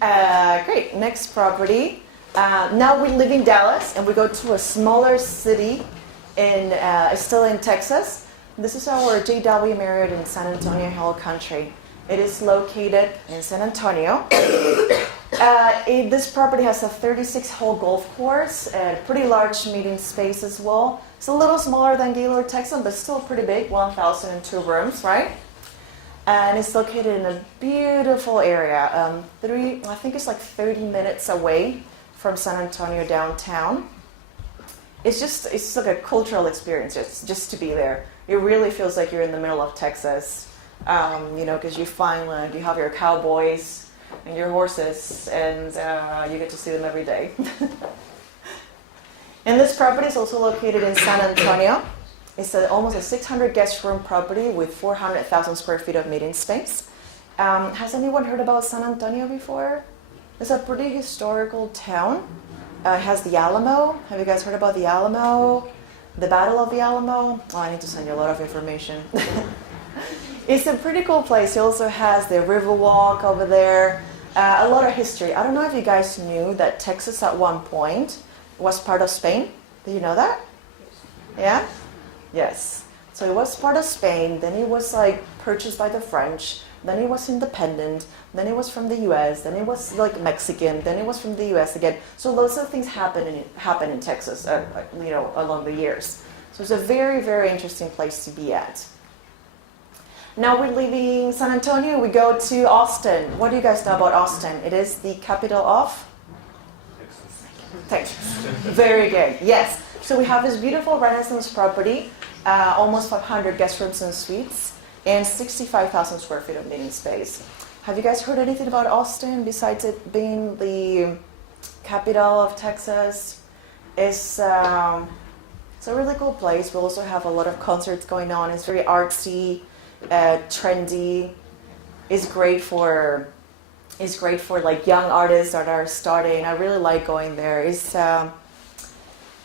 Great. Next property. Now we live in Dallas, and we go to a smaller city still in Texas. This is our JW Marriott in San Antonio Hill Country. It is located in San Antonio. This property has a 36-hole golf course, a pretty large meeting space as well. It's a little smaller than Gaylord, Texas, but still pretty big, 1,002 rooms, right? And it's located in a beautiful area. I think it's like 30 minutes away from San Antonio downtown. It's like a cultural experience just to be there. It really feels like you're in the middle of Texas, because you have your cowboys and your horses, and you get to see them every day. And this property is also located in San Antonio. It's almost a 600 guest room property with 400,000 square feet of meeting space. Has anyone heard about San Antonio before? It's a pretty historical town. It has the Alamo. Have you guys heard about the Alamo? The Battle of the Alamo? Oh, I need to send you a lot of information. It's a pretty cool place. It also has the Riverwalk over there. A lot of history. I don't know if you guys knew that Texas at one point was part of Spain. Did you know that? Yeah? Yes. So it was part of Spain. Then it was purchased by the French. Then it was independent. Then it was from the U.S. Then it was Mexican. Then it was from the U.S. again. So lots of things happen in Texas, along the years. So it's a very, very interesting place to be at. Now we're leaving San Antonio. We go to Austin. What do you guys know about Austin? It is the capital of Texas. Very good. Yes. So we have this beautiful Renaissance property, almost 500 guest rooms and suites, and 65,000 square feet of meeting space. Have you guys heard anything about Austin besides it being the capital of Texas? It's a really cool place. We also have a lot of concerts going on. It's very artsy, trendy. It's great for young artists that are starting. I really like going there.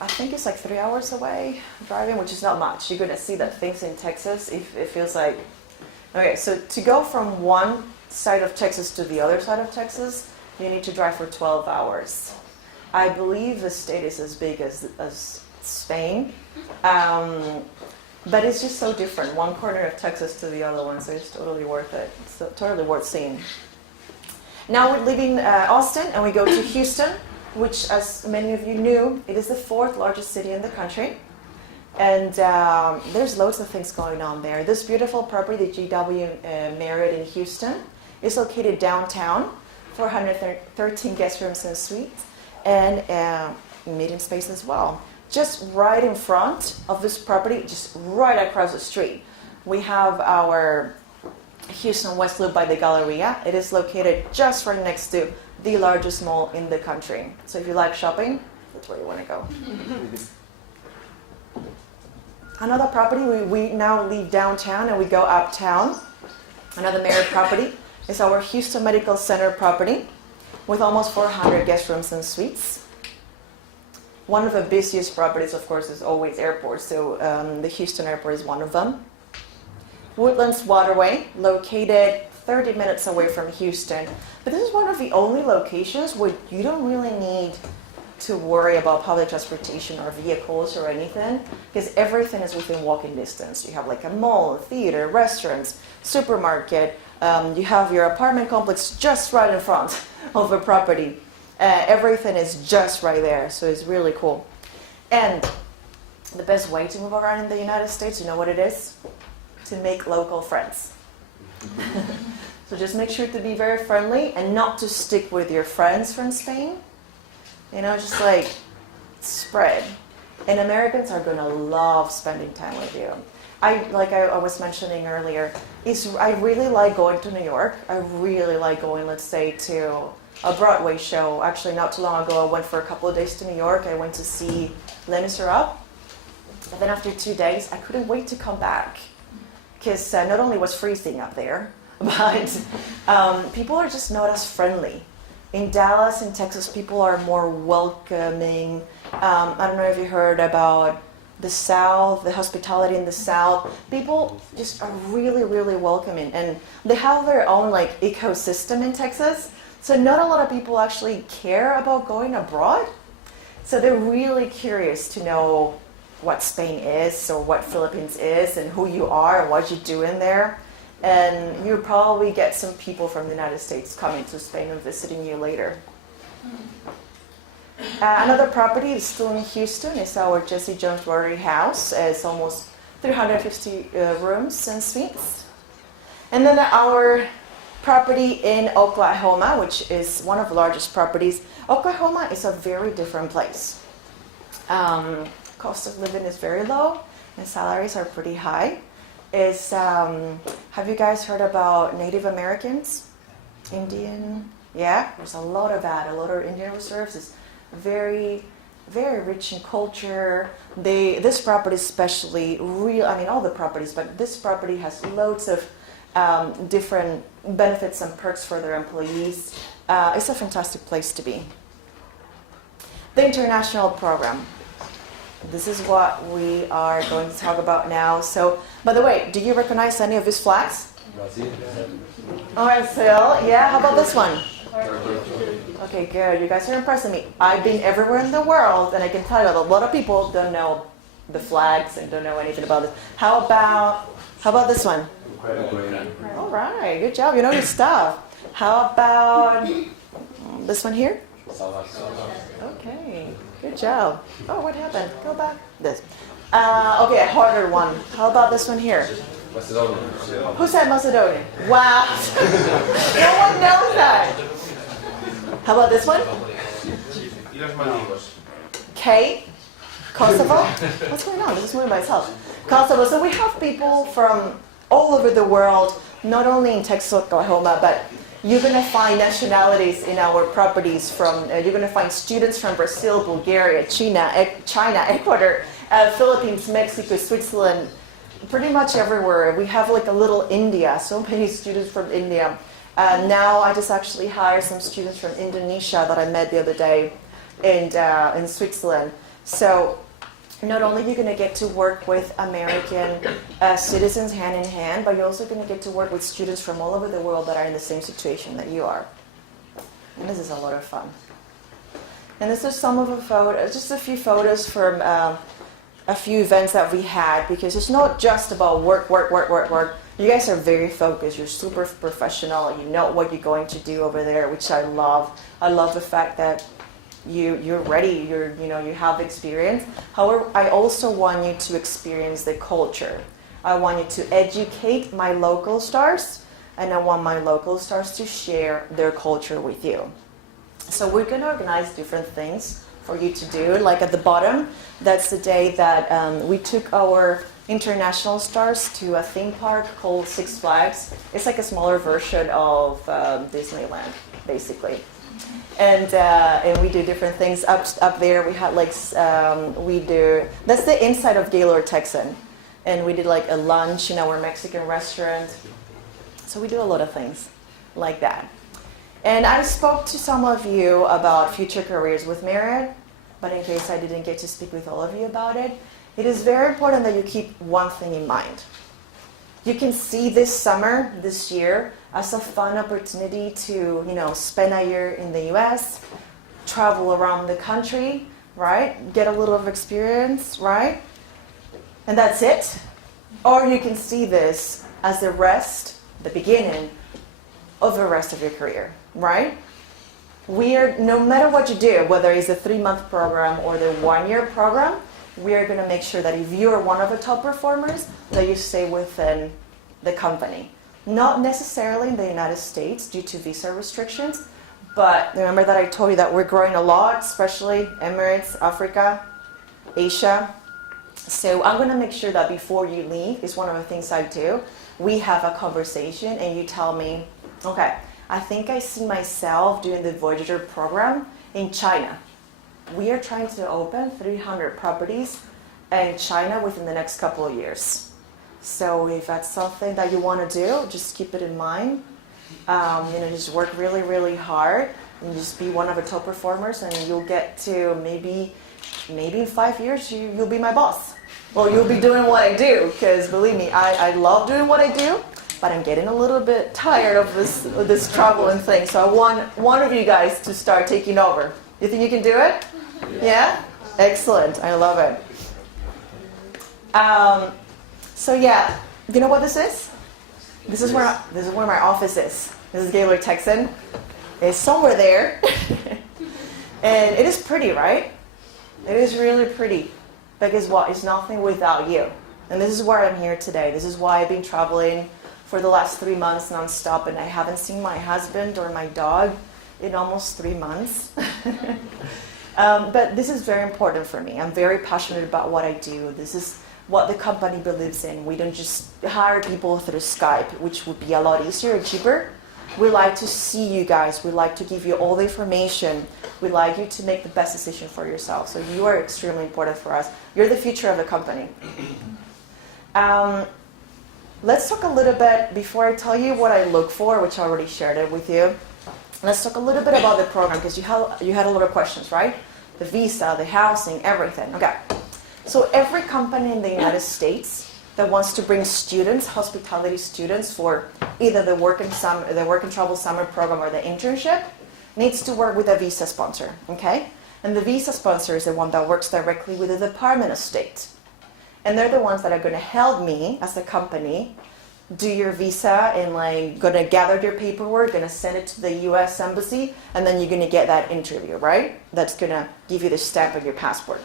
I think it's 3 hours away driving, which is not much. You're gonna see that things in Texas, it feels like. Okay, so to go from one side of Texas to the other side of Texas, you need to drive for 12 hours. I believe the state is as big as Spain, but it's just so different. One corner of Texas to the other one, so it's totally worth it. It's totally worth seeing. Now we're leaving Austin and we go to Houston, which, as many of you knew, it is the 4th largest city in the country. And there's loads of things going on there. This beautiful property, the JW Marriott in Houston, is located downtown, 413 guest rooms and suites, and meeting space as well. Just right in front of this property, just right across the street, we have our Houston West Loop by the Galleria. It is located just right next to the largest mall in the country. So if you like shopping, that's where you want to go. Another property, we now leave downtown and we go uptown. Another Marriott property is our Houston Medical Center property with almost 400 guest rooms and suites. One of the busiest properties, of course, is always airports. So the Houston Airport is one of them. Woodlands Waterway, located 30 minutes away from Houston. But this is one of the only locations where you don't really need to worry about public transportation or vehicles or anything, because everything is within walking distance. You have a mall, a theater, restaurants, supermarket. You have your apartment complex just right in front of the property. Everything is just right there, so it's really cool. And the best way to move around in the United States, you know what it is? To make local friends. So just make sure to be very friendly and not to stick with your friends from Spain. Just spread. And Americans are gonna love spending time with you. I was mentioning earlier, I really like going to New York. I really like going, let's say, to a Broadway show. Actually, not too long ago, I went for a couple of days to New York. I went to see Les Miserables. And then after 2 days, I couldn't wait to come back. Because not only was freezing up there, but people are just not as friendly. In Dallas, in Texas, people are more welcoming. I don't know if you heard about the South, the hospitality in the South. People just are really, really welcoming. And they have their own ecosystem in Texas. So not a lot of people actually care about going abroad. So they're really curious to know what Spain is or what Philippines is and who you are and what you do in there. And you'll probably get some people from the United States coming to Spain and visiting you later. Another property is still in Houston. It's our Jesse Jones Rotary House. It's almost 350 rooms and suites. And then our property in Oklahoma, which is one of the largest properties. Oklahoma is a very different place. Cost of living is very low and salaries are pretty high. Have you guys heard about Native Americans? Indian? Yeah, there's a lot of that. A lot of Indian reserves. It's very, very rich in culture. This property especially, all the properties, but this property has loads of different benefits and perks for their employees. It's a fantastic place to be. The international program. This is what we are going to talk about now. So, by the way, do you recognize any of these flags? Brazil. Oh, Brazil. Yeah, how about this one? Okay, good. You guys are impressing me. I've been everywhere in the world, and I can tell you that a lot of people don't know the flags and don't know anything about this. How about this one? All right, good job. You know your stuff. How about this one here? Okay, good job. Oh, what happened? Go back. This. Okay, a harder one. How about this one here? Macedonia. Who said Macedonia? Wow. No one knows that. How about this one? K. Kosovo. What's going on? This is moving by itself. Kosovo. So we have people from all over the world, not only in Texas, Oklahoma, but you're going to find nationalities in our properties you're going to find students from Brazil, Bulgaria, China, Ecuador, Philippines, Mexico, Switzerland, pretty much everywhere. We have like a little India, so many students from India. Now I just actually hired some students from Indonesia that I met the other day in Switzerland. So not only are you going to get to work with American citizens hand in hand, but you're also going to get to work with students from all over the world that are in the same situation that you are. And this is a lot of fun. And this is some of the photos, just a few photos from a few events that we had, because it's not just about work. You guys are very focused. You're super professional. You know what you're going to do over there, which I love. I love the fact that you're ready. You have experience. However, I also want you to experience the culture. I want you to educate my local stars, and I want my local stars to share their culture with you. So we're going to organize different things for you to do. Like at the bottom, that's the day that we took our international stars to a theme park called Six Flags. It's like a smaller version of Disneyland, basically. And we do different things up there. We had that's the inside of Gaylord Texan, and we did like a lunch in our Mexican restaurant. So we do a lot of things like that. And I spoke to some of you about future careers with Marriott, but in case I didn't get to speak with all of you about it, it is very important that you keep one thing in mind. You can see this summer, this year, as a fun opportunity to, spend a year in the US, travel around the country, right? Get a little of experience, right? And that's it. Or you can see this as the beginning of the rest of your career, right? No matter what you do, whether it's a 3-month program or the 1-year program, we are going to make sure that if you're one of the top performers, that you stay within the company. Not necessarily in the United States due to visa restrictions, but remember that I told you that we're growing a lot, especially Emirates, Africa, Asia. So I'm going to make sure that before you leave, is one of the things I do, we have a conversation and you tell me, okay, I think I see myself doing the Voyager program in China. We are trying to open 300 properties in China within the next couple of years. So if that's something that you want to do, just keep it in mind. Just work really, really hard and just be one of the top performers, and you'll get to maybe in 5 years you'll be my boss. Or you'll be doing what I do, because believe me, I love doing what I do, but I'm getting a little bit tired of this traveling thing. So I want one of you guys to start taking over. You think you can do it? Yeah? Excellent. I love it. So yeah, you know what this is? This is where my office is. This is Gaylord Texan. It's somewhere there. And it is pretty, right? It is really pretty. But guess what? It's nothing without you. And this is why I'm here today. This is why I've been traveling for the last 3 months nonstop, and I haven't seen my husband or my dog in almost 3 months. But this is very important for me. I'm very passionate about what I do. This is what the company believes in. We don't just hire people through Skype, which would be a lot easier and cheaper. We like to see you guys. We like to give you all the information. We like you to make the best decision for yourself. So you are extremely important for us. You're the future of the company. Let's talk a little bit, before I tell you what I look for, which I already shared it with you, let's talk a little bit about the program, because you had a lot of questions, right? The visa, the housing, everything. Okay. So every company in the United States that wants to bring students, hospitality students, for either the work and travel summer program or the internship, needs to work with a visa sponsor, okay? And the visa sponsor is the one that works directly with the Department of State. And they're the ones that are going to help me as a company do your visa and like going to gather your paperwork, going to send it to the US Embassy, and then you're going to get that interview, right? That's going to give you the stamp on your passport.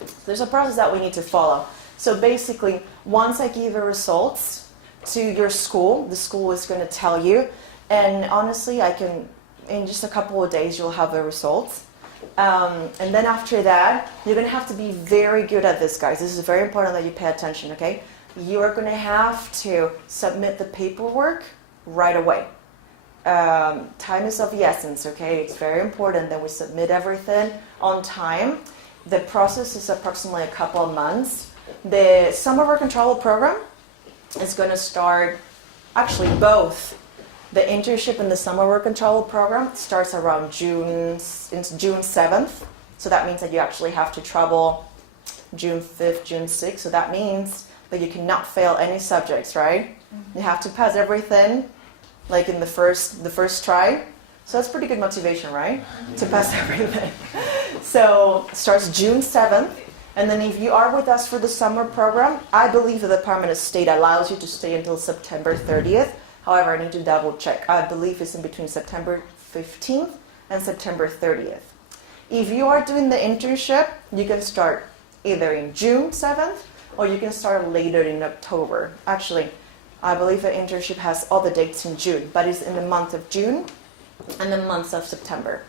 So there's a process that we need to follow. So basically, once I give the results to your school, the school is going to tell you, and honestly, in just a couple of days, you'll have the results. And then after that, you're going to have to be very good at this, guys. This is very important that you pay attention, okay? You're going to have to submit the paperwork right away. Time is of the essence, okay? It's very important that we submit everything on time. The process is approximately a couple of months. The summer work and travel program is going to start, actually both. The internship and the summer work and travel program starts around June 7th. So that means that you actually have to travel June 5th, June 6th. So that means that you cannot fail any subjects, right? Mm-hmm. You have to pass everything like in the first try. So that's pretty good motivation, right? To pass everything. So it starts June 7th. And then if you are with us for the summer program, I believe the Department of State allows you to stay until September 30th. However, I need to double check. I believe it's in between September 15th and September 30th. If you are doing the internship, you can start either in June 7th or you can start later in October. Actually, I believe the internship has all the dates in June, but it's in the month of June and the month of September.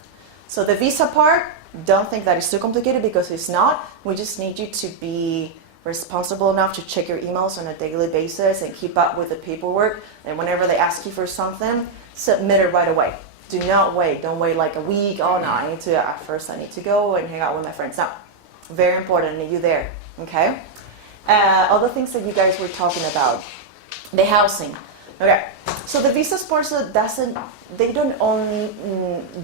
So the visa part, don't think that it's too complicated, because it's not. We just need you to be responsible enough to check your emails on a daily basis and keep up with the paperwork. And whenever they ask you for something, submit it right away. Do not wait. Don't wait like a week. Oh no, I need to go and hang out with my friends. No, very important. I need you there. Okay. Other things that you guys were talking about, the housing. Okay. So the visa sponsor they don't only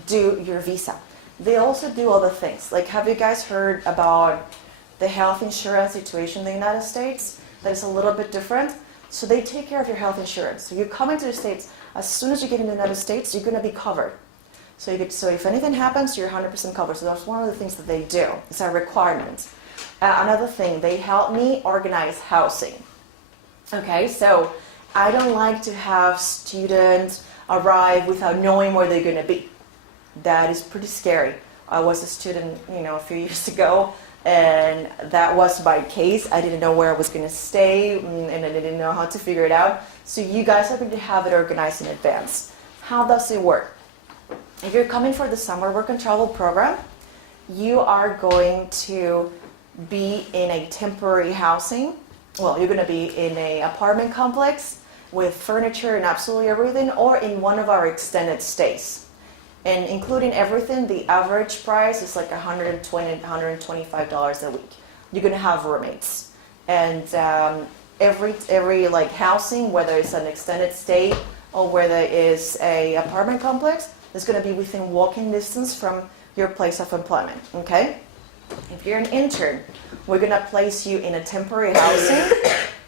do your visa. They also do other things. Like, have you guys heard about the health insurance situation in the United States? That is a little bit different. So they take care of your health insurance. So you come into the States, as soon as you get in the United States, you're going to be covered. So if anything happens, you're 100% covered. So that's one of the things that they do. It's a requirement. Another thing, they help me organize housing. Okay, so I don't like to have students arrive without knowing where they're going to be. That is pretty scary. I was a student, a few years ago, and that was my case. I didn't know where I was going to stay, and I didn't know how to figure it out. So you guys are going to have it organized in advance. How does it work? If you're coming for the summer work and travel program, you are going to be in a temporary housing. Well, you're going to be in an apartment complex with furniture and absolutely everything, or in one of our extended stays. And including everything, the average price is like $120, $125 a week. You're going to have roommates. And every like housing, whether it's an extended stay or whether it's a apartment complex, is going to be within walking distance from your place of employment, okay? If you're an intern, we're going to place you in a temporary housing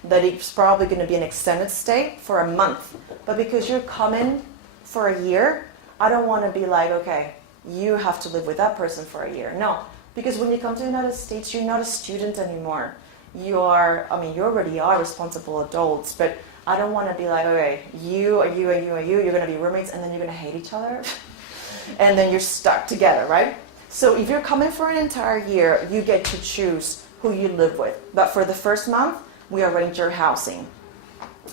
that it's probably going to be an extended stay for a month. But because you're coming for a year, I don't want to be like, okay, you have to live with that person for a year. No, because when you come to the United States, you're not a student anymore. You already are responsible adults, but I don't want to be like, okay, you're going to be roommates and then you're going to hate each other. And then you're stuck together, right? So if you're coming for an entire year, you get to choose who you live with. But for the first month, we arrange your housing.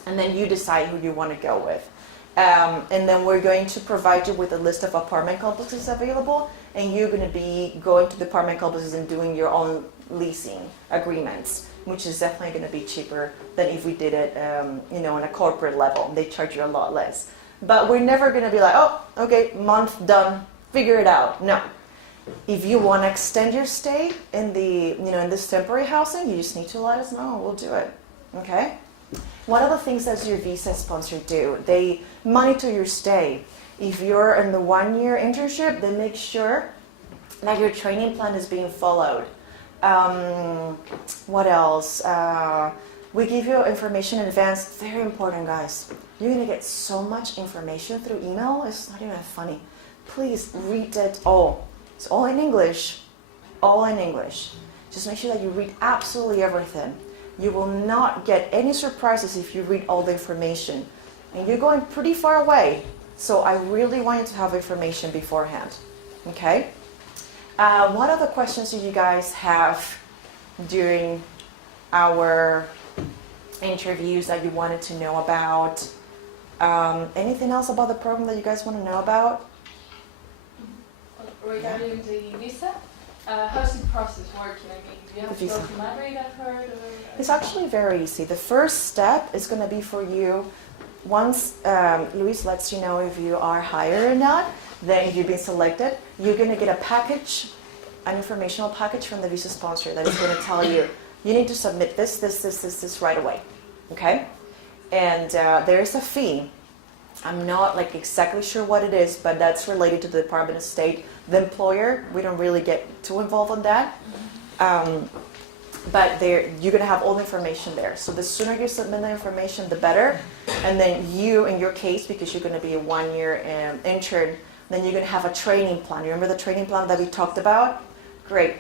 And then you decide who you want to go with. And then we're going to provide you with a list of apartment complexes available. And you're going to be going to the apartment complexes and doing your own leasing agreements, which is definitely going to be cheaper than if we did it, on a corporate level. They charge you a lot less. But we're never going to be like, oh, okay, month done, figure it out. No. If you want to extend your stay in in this temporary housing, you just need to let us know. We'll do it. Okay? One of the things that your visa sponsor do, they monitor your stay. If you're in the 1-year internship, they make sure that your training plan is being followed. What else? We give you information in advance. Very important, guys. You're going to get so much information through email. It's not even funny. Please read it all. It's all in English. All in English. Just make sure that you read absolutely everything. You will not get any surprises if you read all the information. And you're going pretty far away. So I really want you to have information beforehand. Okay? What other questions do you guys have during our interviews that you wanted to know about? Anything else about the program that you guys want to know about? Regarding the visa, how's the process working? I mean, do you have to go to Marriott, I've heard? It's actually very easy. The first step is going to be for you, once Luis lets you know if you are hired or not, then if you've been selected, you're going to get a package, an informational package from the visa sponsor that is going to tell you, you need to submit this right away. Okay? And there is a fee. I'm not exactly sure what it is, but that's related to the Department of State. The employer, we don't really get too involved in that. But you're going to have all the information there. So the sooner you submit the information, the better. And then you, in your case, because you're going to be a 1-year intern, then you're going to have a training plan. You remember the training plan that we talked about? Great.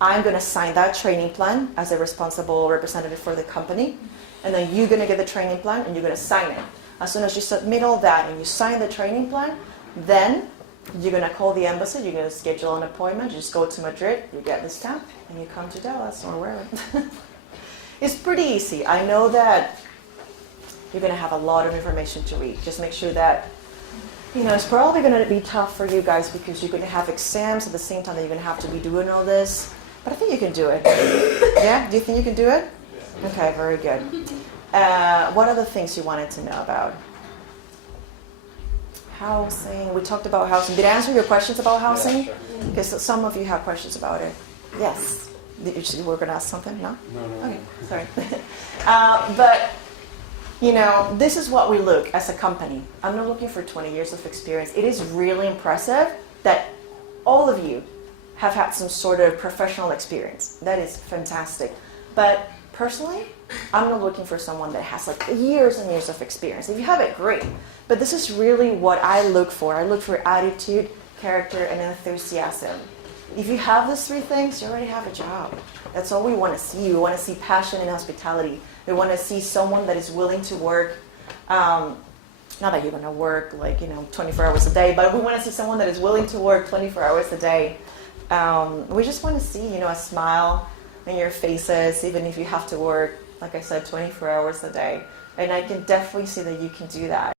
I'm going to sign that training plan as a responsible representative for the company. And then you're going to get the training plan and you're going to sign it. As soon as you submit all that and you sign the training plan, then you're going to call the embassy, you're going to schedule an appointment, you just go to Madrid, you get the stamp, and you come to Dallas or wherever. It's pretty easy. I know that you're going to have a lot of information to read. Just make sure that, it's probably going to be tough for you guys because you're going to have exams at the same time that you're going to have to be doing all this. But I think you can do it. Yeah? Do you think you can do it? Okay, very good. What other things you wanted to know about? Housing. We talked about housing. Did I answer your questions about housing? Yeah, sure. Because some of you have questions about it. Yes. You were going to ask something? No? No. Okay, sorry. But, this is what we look as a company. I'm not looking for 20 years of experience. It is really impressive that all of you have had some sort of professional experience. That is fantastic. But personally, I'm not looking for someone that has years and years of experience. If you have it, great. But this is really what I look for. I look for attitude, character, and enthusiasm. If you have these 3 things, you already have a job. That's all we want to see. We want to see passion and hospitality. We want to see someone that is willing to work, not that you're going to work 24 hours a day, but we want to see someone that is willing to work 24 hours a day. We just want to see, a smile on your faces, even if you have to work, like I said, 24 hours a day. And I can definitely see that you can do that.